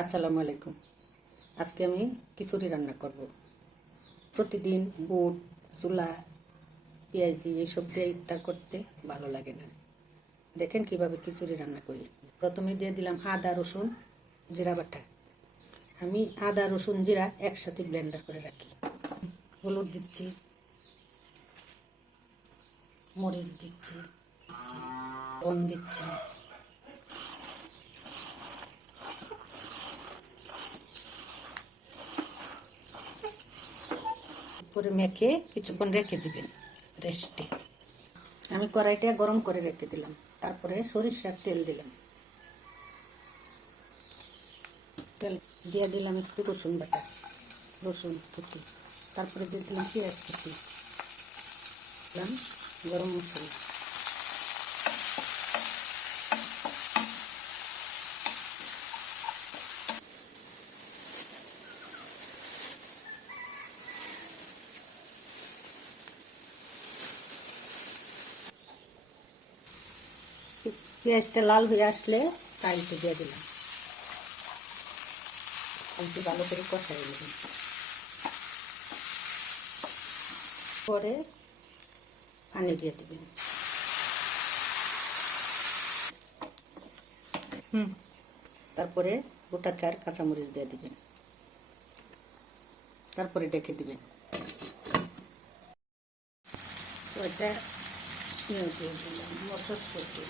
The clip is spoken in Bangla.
আসসালামু আলাইকুম। আজকে আমি খিচুড়ি রান্না করব। প্রতিদিন বুট, চুলা, পেঁয়াজি এইসব দিয়ে ইফতার করতে ভালো লাগে না। দেখেন কিভাবে খিচুড়ি রান্না করি। প্রথমে দিয়ে দিলাম আদা, রসুন, জিরা বাটা। আমি আদা, রসুন, জিরা একসাথে ব্লেন্ডার করে রাখি। হলুদ দিচ্ছি, মরিচ দিচ্ছি, লবণ দিচ্ছি, করে মেখে কিছুক্ষণ রেখে দিবেন রেস্টে। আমি কড়াইটা গরম করে রেখে দিলাম, তারপরে সরিষার তেল দিলাম, তেল দিয়ে দিলাম একটু রসুন বাটা, রসুন কুচি, তারপরে দিয়ে দিলাম পেঁয়াজ কুচি, দিলাম গরম মশলা, পেঁয়াজটা লাল হয়ে আসলে চালটা দিয়ে দিলাম, চালটি ভালো করে কষাই দিলাম, পরে পানি দিয়ে দিবেন। তারপরে গোটা চার কাঁচামরিচ দিয়ে দিবেন, তারপরে ডেকে দিবেন। ওইটা দিয়ে দিলাম মটরশুঁটি,